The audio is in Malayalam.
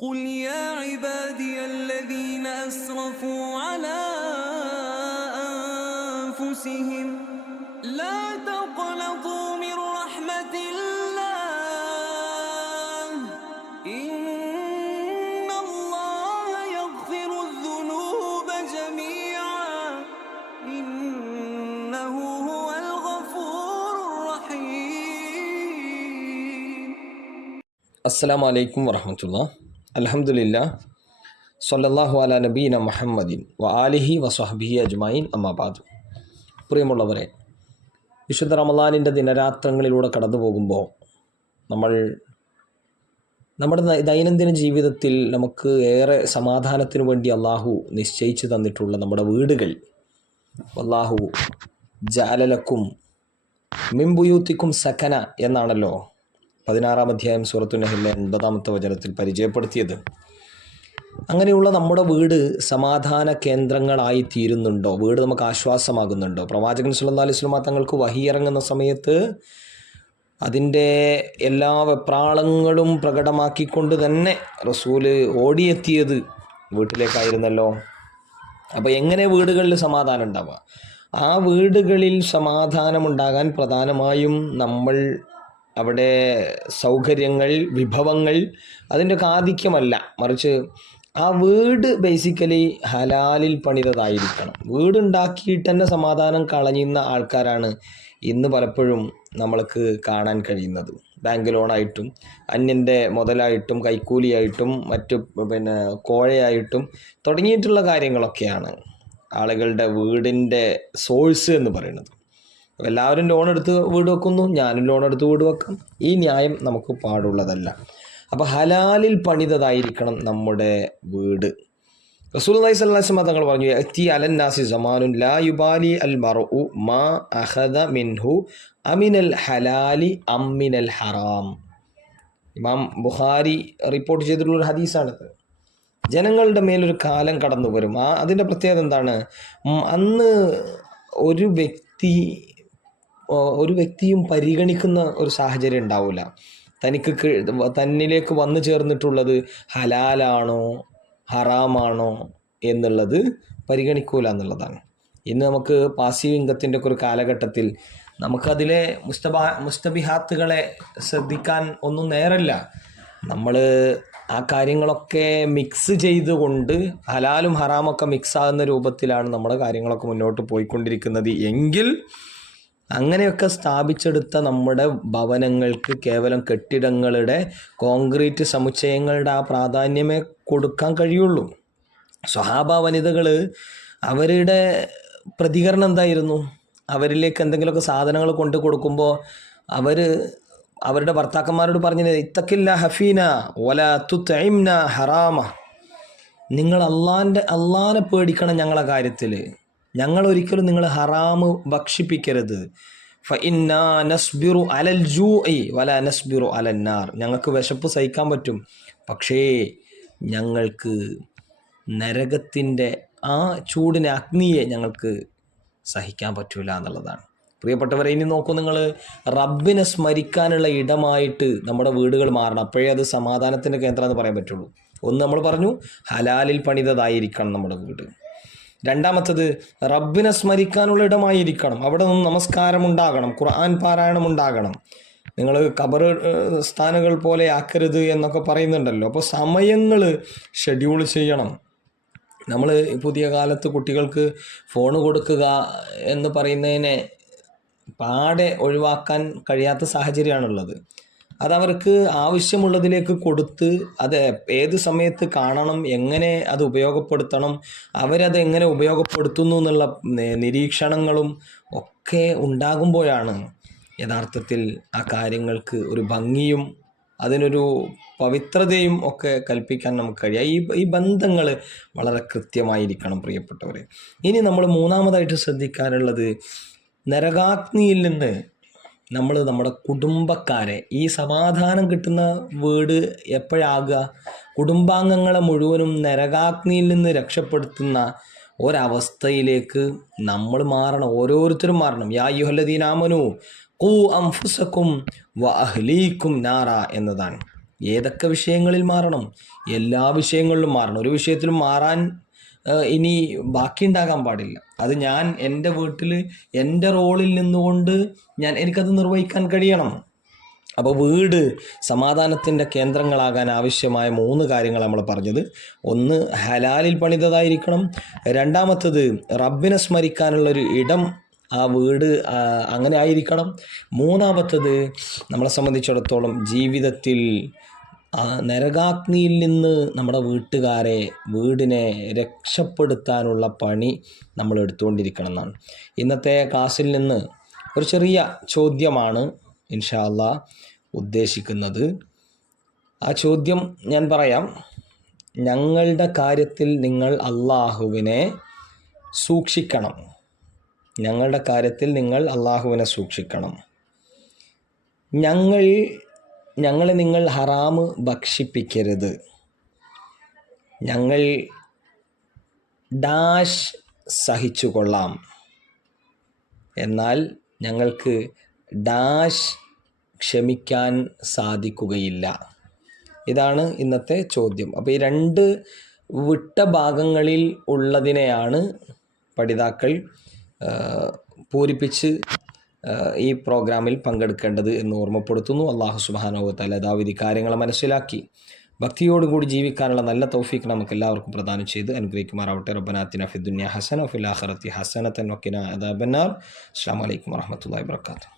قل يا عبادي الذين أسرفوا على أنفسهم لا تقلقوا من رحمة الله إن الله يغفر الذنوب جميعا إنه هو الغفور الرحيم السلام عليكم ورحمة الله. അലഹമുല്ല സല്ലാഹു അല നബീന മുഹമ്മദിൻ വ ആലിഹി വസ്വഹബിഹി അജ്മായിൻ അമ്മാബാദ് പ്രിയമുള്ളവരെ വിശുദ്ധ റമദാനിന്റെ ദിനരാത്രങ്ങളിലൂടെ കടന്നു പോകുമ്പോൾ നമ്മൾ നമ്മുടെ ദൈനംദിന ജീവിതത്തിൽ നമുക്ക് ഏറെ സമാധാനത്തിനു വേണ്ടി അള്ളാഹു നിശ്ചയിച്ചു തന്നിട്ടുള്ള നമ്മുടെ വീടുകൾ അള്ളാഹു ജാലലക്കും മിംബുയൂത്തിക്കും സഖന എന്നാണല്ലോ പതിനാറാം അധ്യായം സൂറത്തു നഹിലെ എൺപതാമത്തെ വചനത്തിൽ പരിചയപ്പെടുത്തിയത്. അങ്ങനെയുള്ള നമ്മുടെ വീട് സമാധാന കേന്ദ്രങ്ങളായി തീരുന്നുണ്ടോ? വീട് നമുക്ക് ആശ്വാസമാകുന്നുണ്ടോ? പ്രവാചകൻ സുല്ലാ അലൈഹി സ്വലമ തങ്ങൾക്ക് വഹി ഇറങ്ങുന്ന സമയത്ത് അതിന്റെ എല്ലാ വെപ്രാളങ്ങളും പ്രകടമാക്കിക്കൊണ്ട് തന്നെ റസൂൽ ഓടിയെത്തിയത് വീട്ടിലേക്കായിരുന്നല്ലോ. അപ്പോൾ എങ്ങനെ വീടുകളിൽ സമാധാനം ഉണ്ടാവുക? ആ വീടുകളിൽ സമാധാനമുണ്ടാകാൻ പ്രധാനമായും നമ്മൾ അവിടെ സൗകര്യങ്ങൾ വിഭവങ്ങൾ അതിന്റെ ഒക്കെ ആധിക്യമല്ല. മറിച്ച് ആ വീട് ബേസിക്കലി ഹലാലിൽ പണിതതായിരിക്കണം. വീടുണ്ടാക്കിയിട്ട് തന്നെ സമാധാനം കളഞ്ഞുന്ന ആൾക്കാരാണ് ഇന്ന് പലപ്പോഴും നമ്മൾക്ക് കാണാൻ കഴിയുന്നത്. ബാങ്ക് ലോണായിട്ടും അന്യന്റെ മുതലായിട്ടും കൈക്കൂലിയായിട്ടും മറ്റു പിന്നെ കോഴയായിട്ടും തുടങ്ങിയിട്ടുള്ള കാര്യങ്ങളൊക്കെയാണ് ആളുകളുടെ വീടിന്റെ സോഴ്സ് എന്ന് പറയുന്നത്. എല്ലാവരും ലോൺ എടുത്ത് വീട് വെക്കുന്നു. ഞാനും ലോൺ എടുത്ത് വീട് വെക്കാം. ഈ ന്യായം നമുക്ക് പാടുള്ളതല്ല. അപ്പോൾ ഹലാലിൽ പണിതതായിരിക്കണം നമ്മുടെ വീട്. റസൂൽ അലൈഹി സ്വലാസ്മ തങ്ങൾ പറഞ്ഞു എത്തി അലന്നാസി സമാനുൻ ലാ യുബാലി അൽ മറു മാ അഹദ മിൻഹു അമിനൽ ഹലാലി അമ്മിനൽ ഹറാം. ഇമാം ബുഖാരി റിപ്പോർട്ട് ചെയ്തിട്ടുള്ള ഒരു ഹദീസാണിത് ജനങ്ങളുടെ മേലൊരു കാലം കടന്നു വരും ആ അതിന്റെ പ്രത്യേകത എന്താണ്? അന്ന് ഒരു വ്യക്തി ഒരു വ്യക്തിയും പരിഗണിക്കുന്ന ഒരു സാഹചര്യം ഉണ്ടാവില്ല തനിക്ക് തന്നിലേക്ക് വന്നു ചേർന്നിട്ടുള്ളത് ഹലാലാണോ ഹറാമാണോ എന്നുള്ളത് പരിഗണിക്കൂല എന്നുള്ളതാണ്. ഇന്ന് നമുക്ക് പാസീവ് ഇംഗത്തിന്റെ ഒക്കെ ഒരു കാലഘട്ടത്തിൽ നമുക്കതിലെ മുസ്തബ മുസ്തബിഹാത്തുകളെ ശ്രദ്ധിക്കാൻ ഒന്നും നേരല്ല. നമ്മൾ ആ കാര്യങ്ങളൊക്കെ മിക്സ് ചെയ്തുകൊണ്ട് ഹലാലും ഹറാമൊക്കെ മിക്സ് ആകുന്ന രൂപത്തിലാണ് നമ്മുടെ കാര്യങ്ങളൊക്കെ മുന്നോട്ട് പോയിക്കൊണ്ടിരിക്കുന്നത്. എങ്കിൽ അങ്ങനെയൊക്കെ സ്ഥാപിച്ചെടുത്ത നമ്മുടെ ഭവനങ്ങൾക്ക് കേവലം കെട്ടിടങ്ങളുടെ കോൺക്രീറ്റ് സമുച്ചയങ്ങളുടെ ആ പ്രാധാന്യമേ കൊടുക്കാൻ കഴിയുള്ളൂ. സ്വഹാബ വനിതകൾ അവരുടെ പ്രതികരണം എന്തായിരുന്നു? അവരിലേക്ക് എന്തെങ്കിലുമൊക്കെ സാധനങ്ങൾ കൊണ്ടു കൊടുക്കുമ്പോൾ അവർ അവരുടെ ഭർത്താക്കന്മാരോട് പറഞ്ഞത് ഇത്തക്കില്ല ഹഫീന ഒല തുത്തൈംന ഹറാമ. നിങ്ങൾ അള്ളാന്റെ അള്ളാനെ പേടിക്കണം ഞങ്ങളെ കാര്യത്തിൽ. ഞങ്ങൾ ഒരിക്കലും നിങ്ങൾ ഹറാമ് ഭക്ഷിപ്പിക്കരുത്. നസ്ബിറു അലൽ ജൂഇ വല നസ്ബിറു അലന്നാർ ഞങ്ങൾക്ക് വിശപ്പ് സഹിക്കാൻ പറ്റും. പക്ഷേ ഞങ്ങൾക്ക് നരകത്തിന്റെ ആ ചൂടിനെ അഗ്നിയെ ഞങ്ങൾക്ക് സഹിക്കാൻ പറ്റൂല എന്നുള്ളതാണ്. പ്രിയപ്പെട്ടവരെ ഇനി നോക്കൂ നിങ്ങൾ റബ്ബിനെ സ്മരിക്കാനുള്ള ഇടമായിട്ട് നമ്മുടെ വീടുകൾ മാറണം. അപ്പോഴേ അത് സമാധാനത്തിന്റെ കേന്ദ്രം എന്ന് പറയാൻ പറ്റുള്ളൂ. ഒന്ന് നമ്മൾ പറഞ്ഞു ഹലാലിൽ പണിതതായിരിക്കണം നമ്മുടെ വീട്. രണ്ടാമത്തത് റബ്ബിനെ സ്മരിക്കാനുള്ള ഇടമായിരിക്കണം. അവിടെ നിന്ന് നമസ്കാരം ഉണ്ടാകണം. ഖുർആൻ പാരായണം ഉണ്ടാകണം. നിങ്ങൾ കബർ സ്ഥാനങ്ങൾ പോലെ ആക്കരുത് എന്നൊക്കെ പറയുന്നുണ്ടല്ലോ. അപ്പോൾ സമയങ്ങൾ ഷെഡ്യൂൾ ചെയ്യണം. നമ്മൾ പുതിയ കാലത്ത് കുട്ടികൾക്ക് ഫോൺ കൊടുക്കുക എന്ന് പറയുന്നതിനെ പാടെ ഒഴിവാക്കാൻ കഴിയാത്ത സാഹചര്യമാണുള്ളത്. അതവർക്ക് ആവശ്യമുള്ളതിലേക്ക് കൊടുത്ത് അത് ഏത് സമയത്ത് കാണണം എങ്ങനെ അത് ഉപയോഗപ്പെടുത്തണം അവരത് എങ്ങനെ ഉപയോഗപ്പെടുത്തുന്നു എന്നുള്ള നിരീക്ഷണങ്ങളും ഒക്കെ ഉണ്ടാകുമ്പോഴാണ് യഥാർത്ഥത്തിൽ ആ കാര്യങ്ങൾക്ക് ഒരു ഭംഗിയും അതിനൊരു പവിത്രതയും ഒക്കെ കൽപ്പിക്കാൻ നമുക്ക് കഴിയുക. ഈ ഈ ബന്ധങ്ങൾ വളരെ കൃത്യമായിരിക്കണം പ്രിയപ്പെട്ടവരെ. ഇനി നമ്മൾ മൂന്നാമതായിട്ട് ശ്രദ്ധിക്കാനുള്ളത് നരകാഗ്നിയിൽ നിന്ന് നമ്മൾ നമ്മുടെ കുടുംബക്കാരെ ഈ സമാധാനം കിട്ടുന്ന വീട് എപ്പോഴാകുക? കുടുംബാംഗങ്ങളെ മുഴുവനും നരകാഗ്നിയിൽ നിന്ന് രക്ഷപ്പെടുത്തുന്ന ഒരവസ്ഥയിലേക്ക് നമ്മൾ മാറണം. ഓരോരുത്തരും മാറണം. യാ യുഹല്ലദീനാമനു കൂ അംഫുസക്കും വ അഹ്ലീക്കും നാറ എന്നതാണ്. ഏതൊക്കെ വിഷയങ്ങളിൽ മാറണം? എല്ലാ വിഷയങ്ങളിലും മാറണം. ഒരു വിഷയത്തിലും മാറാൻ ആ, ബാക്കി ഉണ്ടാകാൻ പാടില്ല. അത് ഞാൻ എന്റെ വീട്ടിൽ എന്റെ റോളിൽ നിന്നുകൊണ്ട് ഞാൻ എനിക്കത് നിർവഹിക്കാൻ കഴിയണം. അപ്പോൾ വീട് സമാധാനത്തിന്റെ കേന്ദ്രങ്ങളാകാൻ ആവശ്യമായ മൂന്ന് കാര്യങ്ങൾ നമ്മൾ പറഞ്ഞത്. ഒന്ന് ഹലാലിൽ പണിതതായിരിക്കണം. രണ്ടാമത്തത് റബ്ബിനെ സ്മരിക്കാനുള്ളൊരു ഇടം ആ വീട് അങ്ങനെ ആയിരിക്കണം. മൂന്നാമത്തത് നമ്മളെ സംബന്ധിച്ചിടത്തോളം ജീവിതത്തിൽ നരകാഗ്നിയിൽ നിന്ന് നമ്മുടെ വീട്ടുകാരെ വീടിനെ രക്ഷപ്പെടുത്താനുള്ള പണി നമ്മൾ എടുത്തുകൊണ്ടിരിക്കണം എന്നാണ് ഇന്നത്തെ ക്ലാസ്സിൽ നിന്ന് ഒരു ചെറിയ ചോദ്യമാണ് ഇൻഷാല്ല ഉദ്ദേശിക്കുന്നത്. ആ ചോദ്യം ഞാൻ പറയാം. ഞങ്ങളുടെ കാര്യത്തിൽ നിങ്ങൾ അള്ളാഹുവിനെ സൂക്ഷിക്കണം. ഞങ്ങളുടെ കാര്യത്തിൽ നിങ്ങൾ അള്ളാഹുവിനെ സൂക്ഷിക്കണം. ഞങ്ങൾ ഞങ്ങളെ നിങ്ങൾ ഹറാമ് ഭക്ഷിപ്പിക്കരുത്. ഞങ്ങൾ ഡാഷ് സഹിച്ചുകൊള്ളാം. എന്നാൽ ഞങ്ങൾക്ക് ഡാഷ് ക്ഷമിക്കാൻ സാധിക്കുകയില്ല. ഇതാണ് ഇന്നത്തെ ചോദ്യം. അപ്പോൾ ഈ രണ്ട് വിട്ട ഭാഗങ്ങളിൽ ഉള്ളതിനെയാണ് പഠിതാക്കൾ പൂരിപ്പിച്ച് ഈ പ്രോഗ്രാമിൽ പങ്കെടുക്കേണ്ടത് എന്ന് ഓർമ്മപ്പെടുത്തുന്നു. അള്ളാഹു സുബാനോത്തല യഥാവിധി കാര്യങ്ങൾ മനസ്സിലാക്കി. ഭക്തിയോടുകൂടി ജീവിക്കാനുള്ള നല്ല തൗഫീഖ് നമുക്ക് എല്ലാവർക്കും പ്രദാനം ചെയ്ത് അനുഗ്രഹിക്കുമാറാവട്ടെ. റബ്ബനാത്തിന ഫിദുന്യ ഹസന ഫിൽ ആഖിറത്തി ഹസനത്തൻ വക്കിന അദാബന്നാർ. അസ്സാം വലൈക്കും വാഹമത്തല്ലാ വാത്തു.